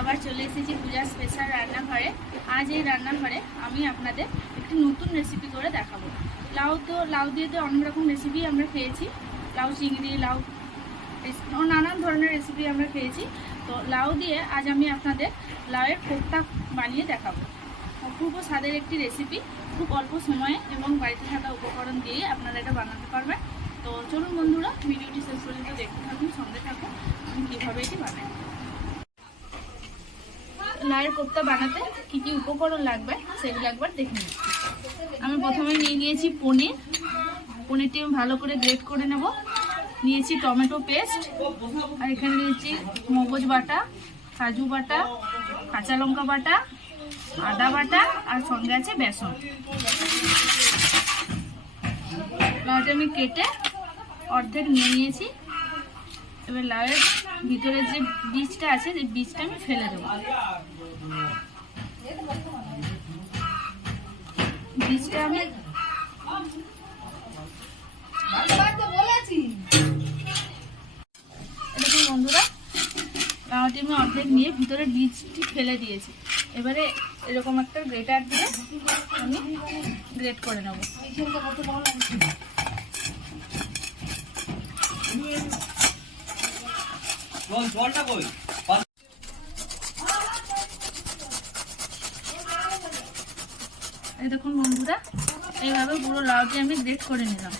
আবার চলে এসেছি পূজার স্পেশাল রান্নাঘরে। আজ এই রান্নাঘরে আমি আপনাদের একটি নতুন রেসিপি করে দেখাবো। লাউ দিয়ে তো অনেক রকম রেসিপি আমরা খেয়েছি, লাউ চিংড়ি, লাউ নানান ধরনের রেসিপি আমরা খেয়েছি। তো লাউ দিয়ে আজ আমি আপনাদের লাউয়ের কোপ্তা বানিয়ে দেখাবো। অপূর্ব স্বাদের একটি রেসিপি, খুব অল্প সময়ে এবং বাড়িতে থাকা উপকরণ দিয়ে আপনারা এটা বানাতে পারবেন। তো চলুন বন্ধুরা, ভিডিওটি শেষ পর্যন্ত দেখতে থাকুন, সঙ্গে থাকুন আমি কীভাবে এটি বানাই। লাউয়ের কোপ্তা বানাতে কী কী উপকরণ লাগবে সেগুলো একবার দেখে নিন। আমি প্রথমে নিয়ে নিয়েছি পনিরটি আমি ভালো করে গ্রেট করে নেব। নিয়েছি টমেটো পেস্ট, আর এখানে নিয়েছি মগজ বাটা, কাজু বাটা, কাঁচা লঙ্কা বাটা, আদা বাটা, আর সঙ্গে আছে বেসন। লাউটা আমি কেটে অর্ধেক নিয়ে নিয়েছি। এবার লাউয়ের ভিতরে যে বীজটা আছে, সেই বীজটা আমি ফেলে দেবো। বীজটা আমি দেখুন বন্ধুরা, লাউটি আমি অর্ধেক নিয়ে ভিতরে বীজটি ফেলে দিয়েছি। এবারে এরকম একটা গ্রেটার দিয়ে আমি গ্রেট করে নেব। এই দেখুন বন্ধুরা, এইভাবে পুরো লাউটি আমি গ্রেট করে নিলাম।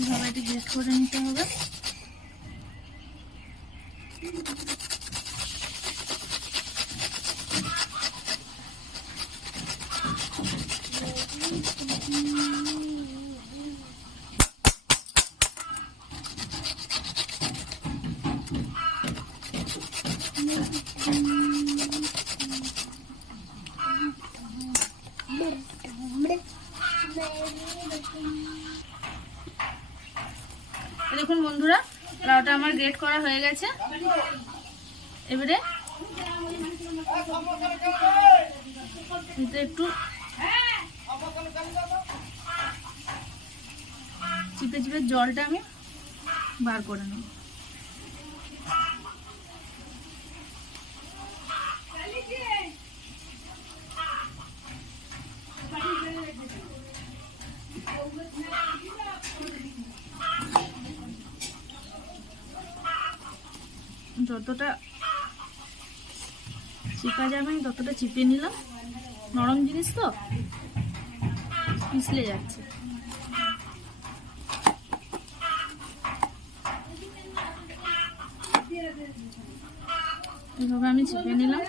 এভাবে এটি গ্রেট করে নিতে হবে। দেখুন বন্ধুরা, লাউটা আমার গ্রেট করা হয়ে গেছে। এবারে একটু চিপে চিপে জলটা আমি বার করে নেব। যতটা চিপা যাবে আমি ততটা চিপে নিলাম। নরম জিনিস তো পিছলে যাচ্ছে। এভাবে আমি চিপে নিলাম।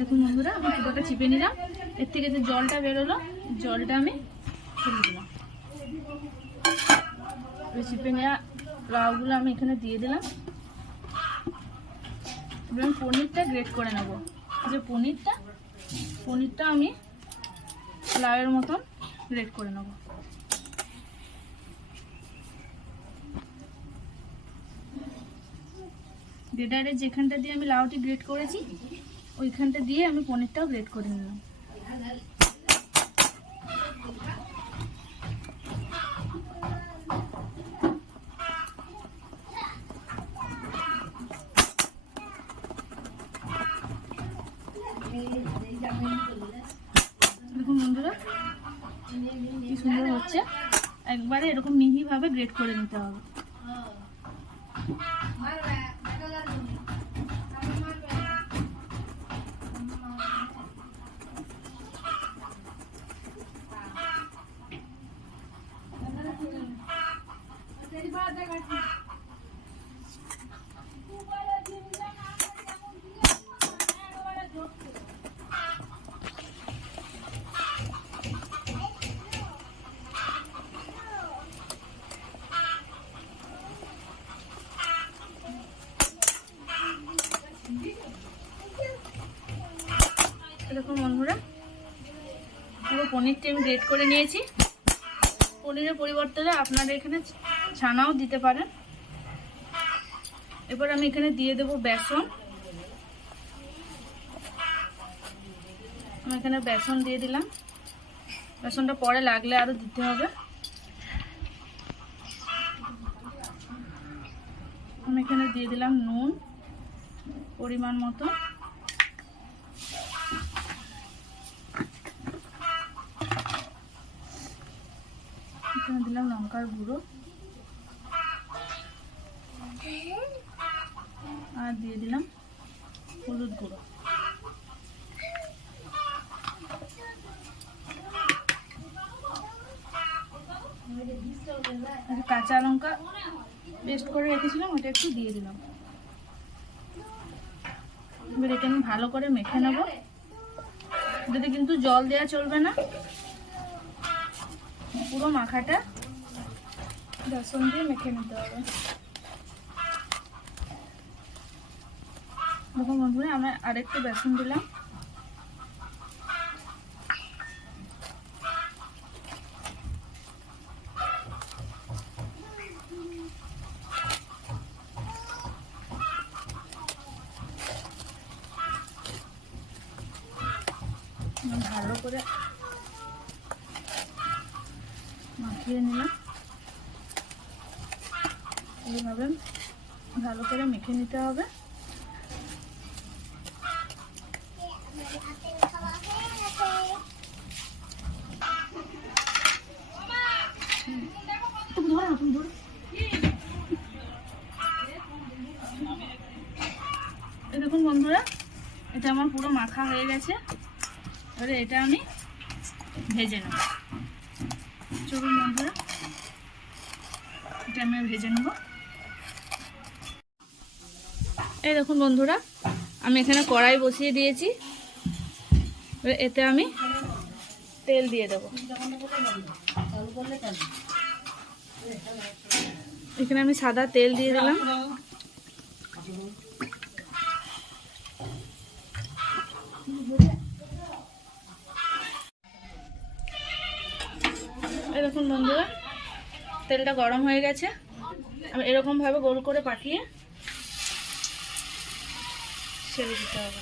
দেখুন বন্ধুরা, আমি পুরোটা চিপে নিলাম। এর থেকে যে জলটা বেরোলো, জলটা আমি ফেলে দিলাম। চিপে নেওয়া লাউগুলো আমি এখানে দিয়ে দিলাম। এবার আমি পনিরটা গ্রেট করে নেব। যে পনিরটা আমি লাউয়ের মতন গ্রেট করে নেব। গ্রেটারে যেখানটা দিয়ে আমি লাউটি গ্রেট করেছি, ওইখানটা দিয়ে আমি পনিরটাও গ্রেট করে নিলাম। দেখুন বন্ধুরা, কি সুন্দর হচ্ছে। একবারে এরকম মিহি ভাবে গ্রেট করে নিতে হবে। দেখুন বন্ধুরা, পুরো পনিরটা আমি গ্রেট করে নিয়েছি। পনিরের পরিবর্তে আপনারা এখানে ছানাও দিতে পারেন। এবার আমি এখানে দিয়ে দেব বেসন। আমি এখানে বেসন দিয়ে দিলাম। বেসনটা পরে লাগলে আরও দিতে হবে। আমি এখানে দিয়ে দিলাম নুন পরিমাণ মতো। এখানে দিলাম লঙ্কার গুঁড়ো আর দিয়ে দিলাম হলুদ গুঁড়ো। কাঁচা লঙ্কা পেস্ট করে রেখেছিলাম, ওটা একটু দিয়ে দিলাম। এবার এটা আমি ভালো করে মেখে নেব। এটাতে কিন্তু জল দেওয়া চলবে না, পুরো মাখাটা বেসন দিয়ে মেখে নিতে হবে। দেখুন বন্ধুরা, আমরা আরেকটু বেসন দিলাম। ভালো করে মাখিয়ে নিলাম। এইভাবে ভালো করে মেখে নিতে হবে। দেখুন বন্ধুরা, এটা আমার পুরো মাখা হয়ে গেছে। এবারে এটা আমি ভেজে নেব। চলুন বন্ধুরা, এটা আমি ভেজে নেব। এই দেখুন বন্ধুরা, আমি এখানে কড়াই বসিয়ে দিয়েছি। এতে আমি তেল দিয়ে দেব। এখানে আমি সাদা তেল দিয়ে দিলাম। এই দেখুন বন্ধুরা, তেলটা গরম হয়ে গেছে। আমি এরকমভাবে গোল করে পাঠিয়ে ছেড়ে দিতে হবে।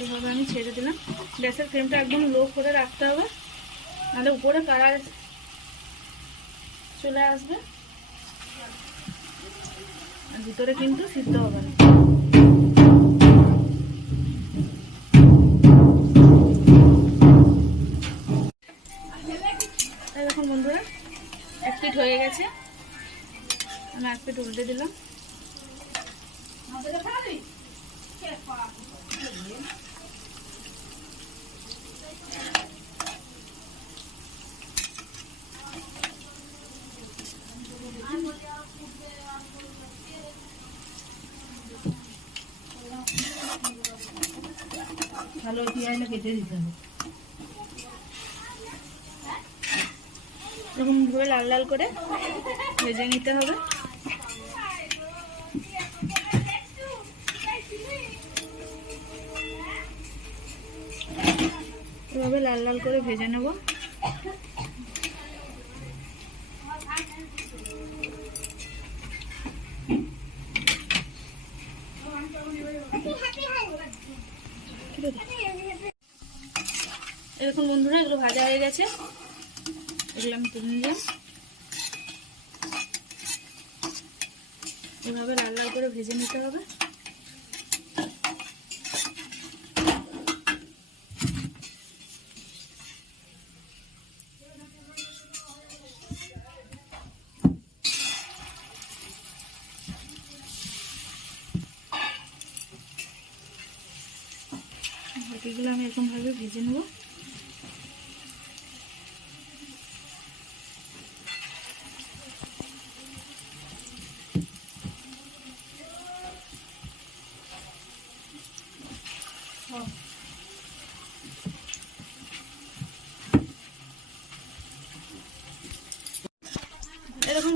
এইভাবে আমি ছেড়ে দিলাম। গ্যাসের ফ্লেমটা একদম লো করে রাখতে হবে, নাহলে উপরে কালার চলে আসবে আর ভিতরে কিন্তু সিদ্ধ হবে না। দেখুন বন্ধুরা, এক পিঠ হয়ে গেছে। আমি এক পিঠ উল্টে দিলাম। ভালো পেঁয়াজটা কেটে দিতে হবে। এরকম ধরে লাল লাল করে ভেজে নিতে হবে। এভাবে লাল লাল করে ভেজে নেব। এরকম বন্ধুরা, এগুলো ভাজা হয়ে গেছে। এগুলো আমি তুলে নিলাম। এভাবে লাল লাল করে ভেজে নিতে হবে। বাকিগুলো আমি এরকমভাবে ভেজে নেব।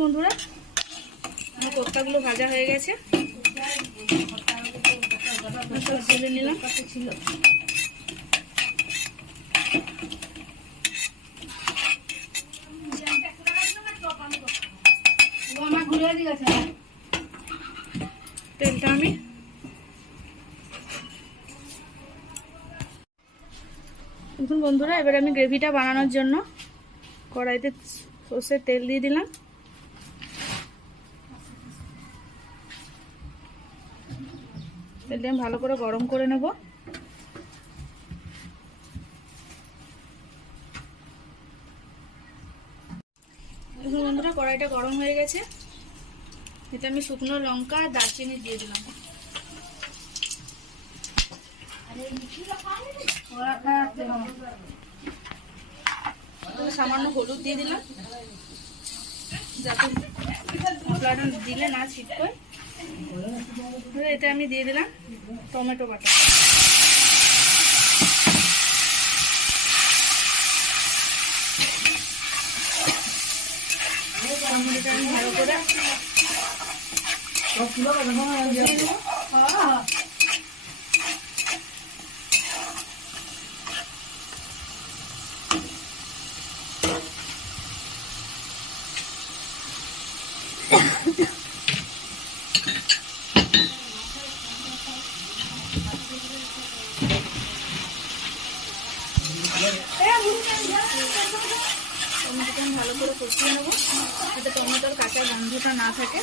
বন্ধুরা আমার কোপ্তাগুলো ভাজা হয়ে গেছে, সব ঢেলে নিলাম। ছিল তেলটা আমি দেখুন বন্ধুরা, এবার আমি গ্রেভিটা বানানোর জন্য কড়াইতে সর্ষের তেল দিয়ে দিলাম। তেলটা আমি ভালো করে গরম করে নেব। দেখুন বন্ধুরা, কড়াইটা গরম হয়ে গেছে। এতে আমি শুকনো লঙ্কা আর দারচিনি দিয়ে দিলাম। সামান্য হলুদ দিয়ে দিলাম যাতে মশলাটা দিলে না ছিটকয়। এতে আমি দিয়ে দিলাম টমেটো বাটা। টমেটোটা আমি ভালো করে ভালো করে কষিয়ে নেবো যাতে টমেটোর কাঁচা গন্ধটা না থাকে।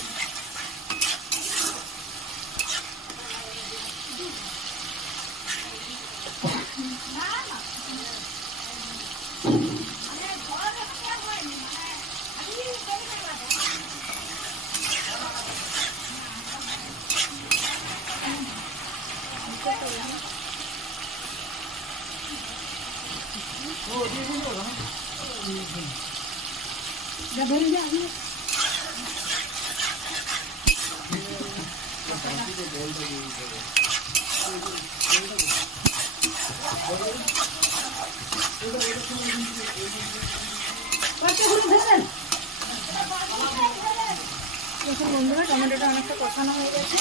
দেখুন বন্ধুরা, টমেটোটা অনেকটা কষানো হয়ে গেছে।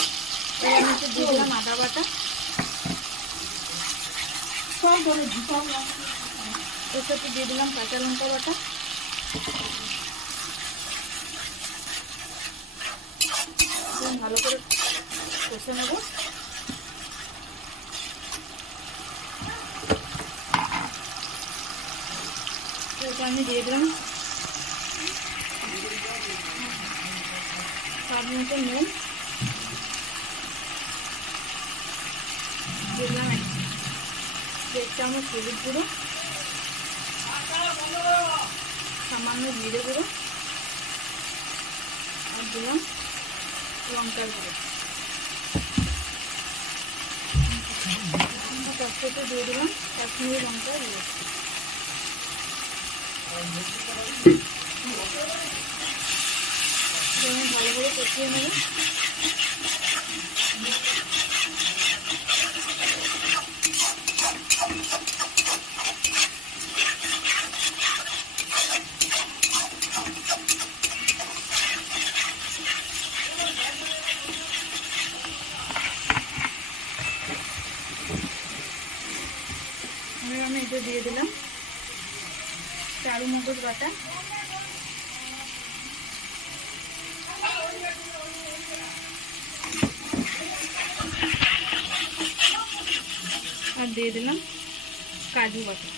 এবার আমি একটু দিয়ে দিলাম আদা বাটা, এর সাথে দিয়ে দিলাম কাঁচা লঙ্কা বাটা, ভালো করে কষে নেব। এটা আমি দিয়ে দিলাম স্বাদ মতো নুন, দিলাম 1 চামচ হলুদ গুঁড়ো, সামান্য জিরে গুঁড়ো, আর দিলাম লঙ্কার গুঁড়ো। তার সাথে দিয়ে দিলাম কাশ্মীরি লঙ্কার গুঁড়ো। ভালো করে কষিয়ে নেব। আমি এটা দিয়ে দিলাম চারু মগজ বাটা, আর দিয়ে দিলাম কাজু বাটা।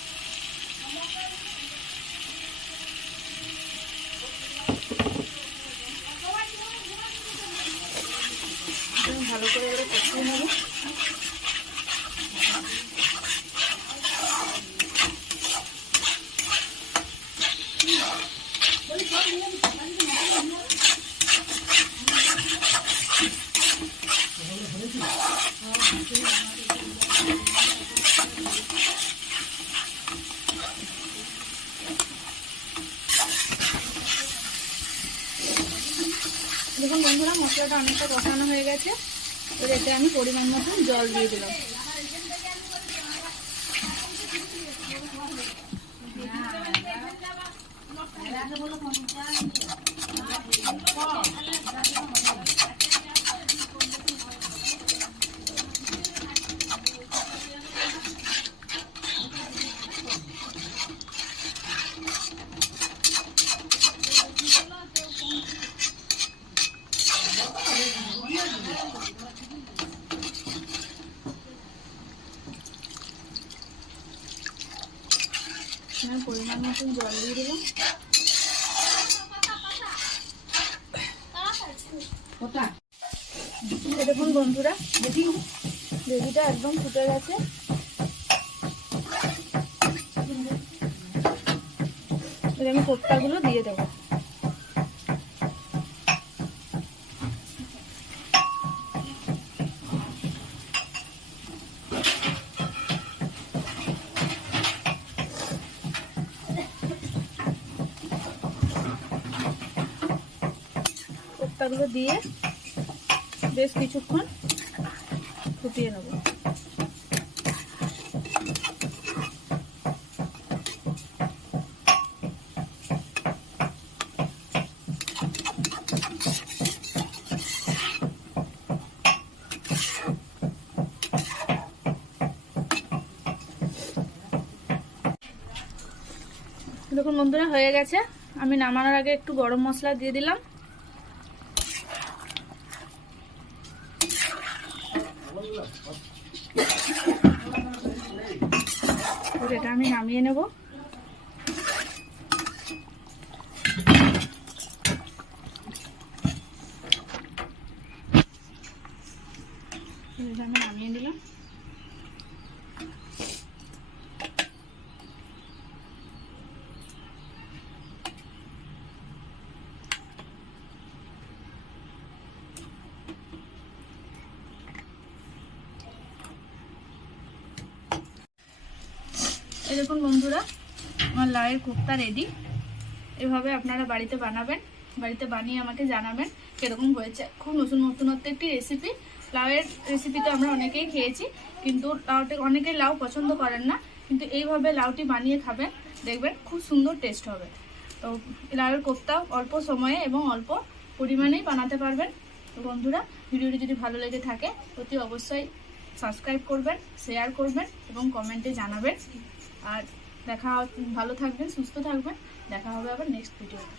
ভালো করে এবারে কষিয়ে নেব। দেখুন বন্ধুরা, মশলাটা অনেকটা কষানো হয়ে গেছে। এবার এতে আমি পরিমাণ মতন জল দিয়ে দিলাম। পরিমাণ মতন জল দিয়ে দিলাম। দেখুন বন্ধুরা, গ্রেভিটা একদম ফুটে গেছে। আমি কোপ্তাগুলো দিয়ে দেবো। কোপ্তাগুলো দিয়ে বেশ কিছুক্ষণ ফুটিয়ে নেব। দেখুন বন্ধুরা, হয়ে গেছে। আমি নামানোর আগে একটু গরম মশলা দিয়ে দিলাম। এটা আমি নামিয়ে নেব। এটা আমি নামিয়ে দিলাম। এই দেখুন বন্ধুরা, আমার লাউয়ের কোপ্তা রেডি। এভাবে আপনারা বাড়িতে বানাবেন, বাড়িতে বানিয়ে আমাকে জানাবেন কীরকম হয়েছে। খুব নতুনত্ব একটি রেসিপি। লাউয়ের রেসিপি তো আমরা অনেকেই খেয়েছি, কিন্তু লাউটি অনেকেই লাউ পছন্দ করেন না, কিন্তু এইভাবে লাউটি বানিয়ে খাবেন, দেখবেন খুব সুন্দর টেস্ট হবে। তো লাউয়ের কোপ্তা অল্প সময়ে এবং অল্প পরিমাণেই বানাতে পারবেন। তো বন্ধুরা, ভিডিওটি যদি ভালো লেগে থাকে অতি অবশ্যই সাবস্ক্রাইব করবেন, শেয়ার করবেন এবং কমেন্টে জানাবেন। আর ভালো থাকবেন, সুস্থ থাকবেন। দেখা হবে আবার নেক্সট ভিডিওতে।